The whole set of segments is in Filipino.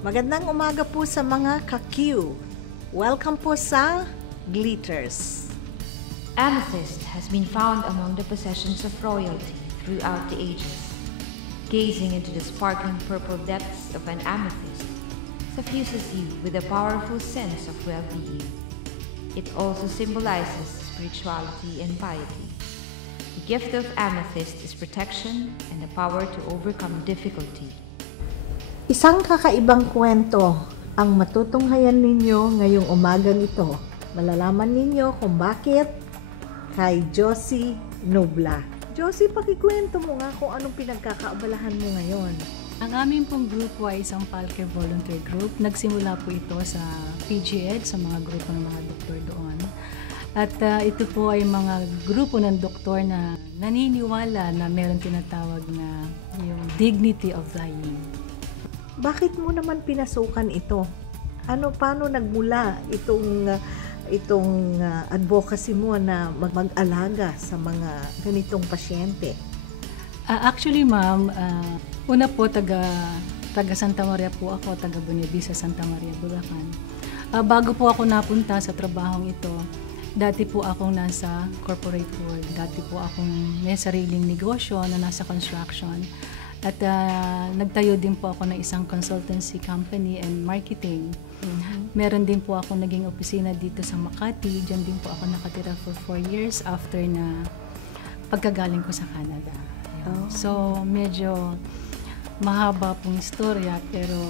Magandang umaga po sa mga ka-Q. Welcome po sa Glitters. Amethyst has been found among the possessions of royalty throughout the ages. Gazing into the sparkling purple depths of an amethyst suffuses you with a powerful sense of well-being. It also symbolizes spirituality and piety. The gift of amethyst is protection and the power to overcome difficulty. Isang kakaibang kwento ang matutunghayan ninyo ngayong umagang ito. Malalaman ninyo kung bakit kay Josie Nobla. Josie, pakikwento mo nga kung anong pinagkakaabalahan mo ngayon. Ang aming pong grupo ay isang Palcare Volunteer Group. Nagsimula po ito sa PGED, sa mga grupo ng mga doktor doon. At ito po ay mga grupo ng doktor na naniniwala na meron tinatawag na yung dignity of dying. Bakit mo naman pinasukan ito? Paano nagmula itong advocacy mo na mag-alaga sa mga ganitong pasyente? Actually, ma'am, una po taga Santa Maria po ako, taga Buenavista, Santa Maria, Bulacan. Bago po ako napunta sa trabahong ito, dati po akong nasa corporate world. Dati po akong may sariling negosyo na nasa construction. At nagtayo din po ako ng isang consultancy company and marketing. Mm-hmm. Meron din po ako naging opisina dito sa Makati. Diyan din po ako nakatira for 4 years after na pagkagaling ko sa Canada. Oh. So, medyo mahaba pong istorya, pero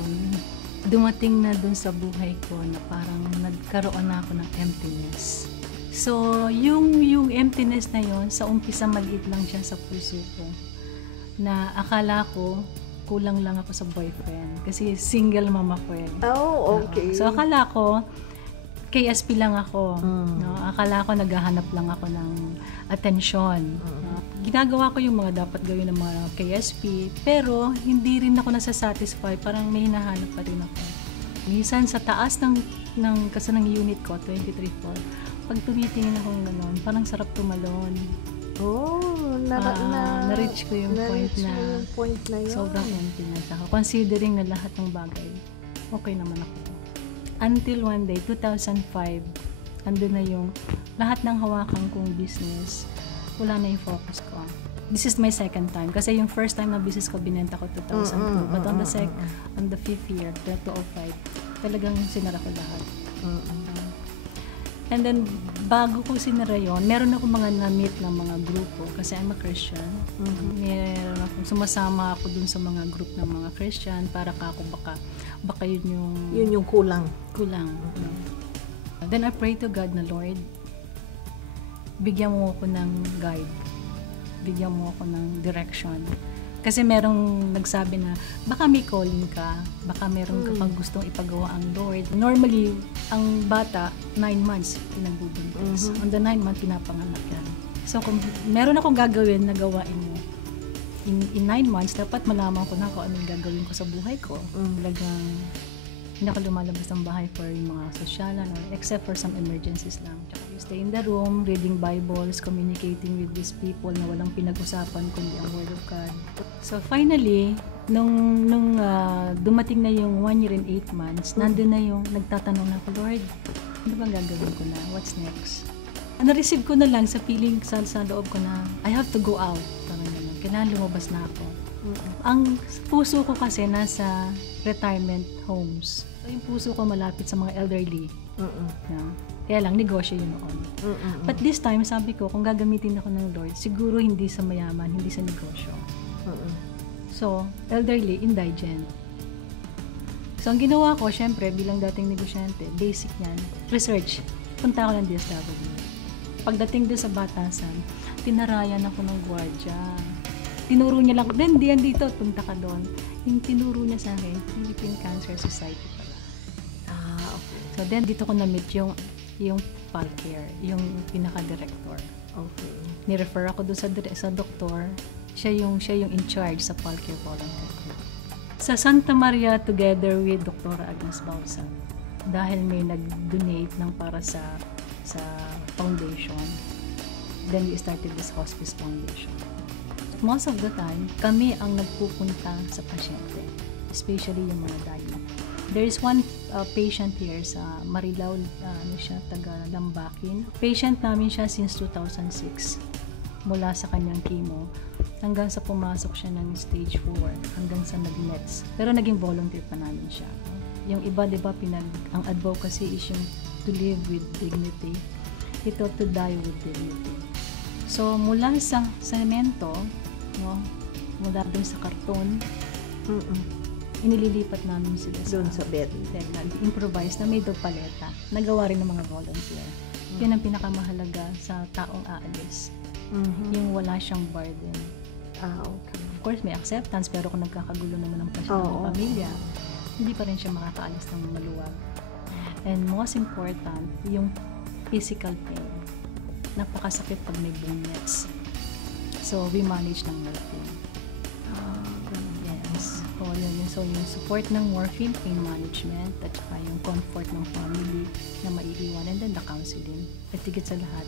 dumating na dun sa buhay ko na parang nagkaroon na ako ng emptiness. So, yung emptiness na yon sa umpisa maliit lang siya sa puso ko. Na akala ko kulang lang ako sa boyfriend kasi single mama ko eh. Oh, okay. So akala ko KSP lang ako. No? Akala ko naghahanap lang ako ng atensyon. No? Ginagawa ko yung mga dapat gawin ng mga KSP, pero hindi rin ako nasasatisfy, parang may hinahanap pa rin ako. Minsan sa taas ng unit ko, 23 floor, pag tumitingin akong gano'n, parang sarap tumalon. Na-reach ko yung point na yun. Sobrang emptiness ako. Considering na lahat ng bagay, okay naman ako. Until one day, 2005, andun na yung lahat ng hawakan kong business, wala na yung focus ko. This is my second time. Kasi yung first time na business ko, binenta ko 2002. But on the fifth year, 2005, talagang sinara ko lahat. And then, bago ko sinara yun, meron ako mga na-meet ng mga grupo kasi I'm a Christian. Meron akong sumasama ako dun sa mga group ng mga Christian para ako baka yun yung kulang. Then I pray to God na, Lord, bigyan mo ako ng guide. Bigyan mo ako ng direction. Kasi merong nagsabi na, baka may calling ka, baka meron ka pang gustong ipagawa ang Lord. Normally, ang bata, 9 months, pinagbubuntis. On the 9 month, pinapanganak yan. So, kung meron akong gagawin na gawain mo, in 9 months, dapat malaman ko na kung anong gagawin ko sa buhay ko. Talagang, hindi ako lumalabas ng bahay for yung mga sosyalan, except for some emergencies lang. You stay in the room, reading Bibles, communicating with these people na walang pinag-usapan kundi ang Word of God. So finally, nung dumating na yung 1 year and 8 months, nandun na yung nagtatanong na ako, Lord, ano bang gagawin ko na? What's next? Na-receive ko na lang sa feeling sa loob ko na I have to go out. Parang ganun. Kailangan lumabas na ako. Ang puso ko kasi nasa retirement homes. So, yung puso ko malapit sa mga elderly. Kaya lang, negosyo yun noon. But this time, sabi ko, kung gagamitin ako ng Lord, siguro hindi sa mayaman, hindi sa negosyo. So, elderly, indigent. So, ang ginawa ko, syempre, bilang dating negosyante, basic yan, research. Punta ako ng DSW. Pagdating doon sa batasan, tinarayan ako ng gwardiya. Tinuro niya lang, then diyan dito, punta ka doon. Yung tinuro niya sa akin, Philippine Cancer Society pala. Okay. So then dito ko na-meet yung Palcare, yung pinaka-director. Okay. Ni-refer ako doon sa doktor. Siya yung in charge sa Palcare Volunteer Group. Sa Santa Maria, together with Dr. Agnes Bausa, dahil may nag-donate ng para sa foundation, then we started this Hospice Foundation. Most of the time, kami ang nagpupunta sa pasyente, especially yung mga dying. There is one patient here sa Marilao, ano siya, taga Lambakin. Patient namin siya since 2006, mula sa kanyang chemo hanggang sa pumasok siya ng stage 4, hanggang sa nag-meds. Pero naging volunteer pa namin siya. Yung iba, di ba, ang advocacy is yung to live with dignity. Ito, to die with dignity. So, mula sa semento, no, mula dun sa karton, inililipat namin sila Doon sa bed. Improvise na may paleta. Nagawa rin ng mga volunteer. Yun ang pinakamahalaga sa taong aalis. Yung wala siyang burden. Okay. Of course, may acceptance, pero kung nagkakagulo naman ang pasyente ng pamilya, hindi pa rin siya makakaalis ng maluwag. And most important, yung physical pain. Napakasakit pag may buniets. So, we manage ng morphine. Yes. So, yung support ng morphine, pain management, at saka yung comfort ng family na maiiwan, and then the counseling. At higit sa lahat,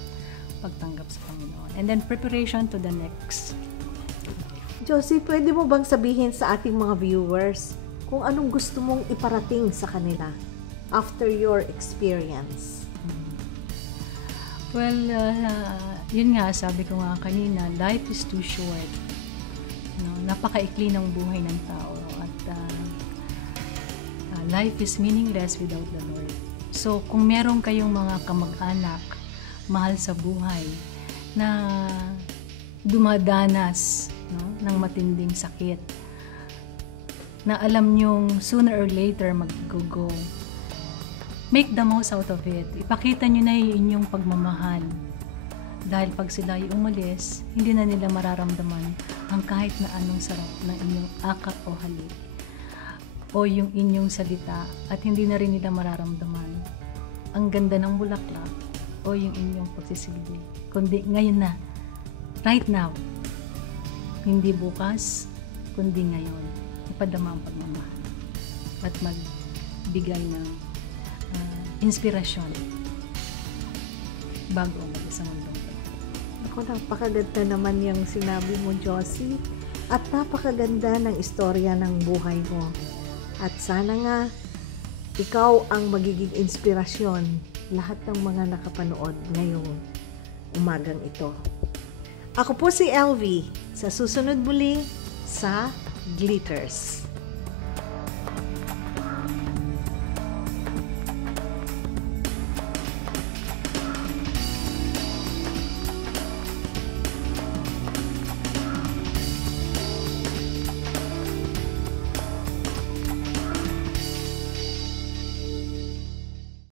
pagtanggap sa Panginoon. And then preparation to the next. Josie, pwede mo bang sabihin sa ating mga viewers kung anong gusto mong iparating sa kanila after your experience? Well, yun nga, sabi ko nga kanina, life is too short. No? Napakaikli ng buhay ng tao. At life is meaningless without the Lord. So, kung meron kayong mga kamag-anak, mahal sa buhay, na dumadanas, no, ng matinding sakit, na alam nyong sooner or later mag-go, make the most out of it. Ipakita nyo na yung inyong pagmamahal. Dahil pag sila ay umalis, hindi na nila mararamdaman ang kahit na anong sarap ng inyong akap o halik o yung inyong salita, at hindi na rin nila mararamdaman ang ganda ng bulaklak o yung inyong pagsisilbi. Kundi ngayon na, right now, hindi bukas, kundi ngayon. Ipadama ang pagmamahal at magbigay ng inspirasyon bago umalis sa mundong ito. Ako, napakaganda naman yung sinabi mo, Josie. At napakaganda ng istorya ng buhay mo. At sana nga, ikaw ang magiging inspirasyon lahat ng mga nakapanood ngayong umagang ito. Ako po si LV, sa susunod muli sa Glitters.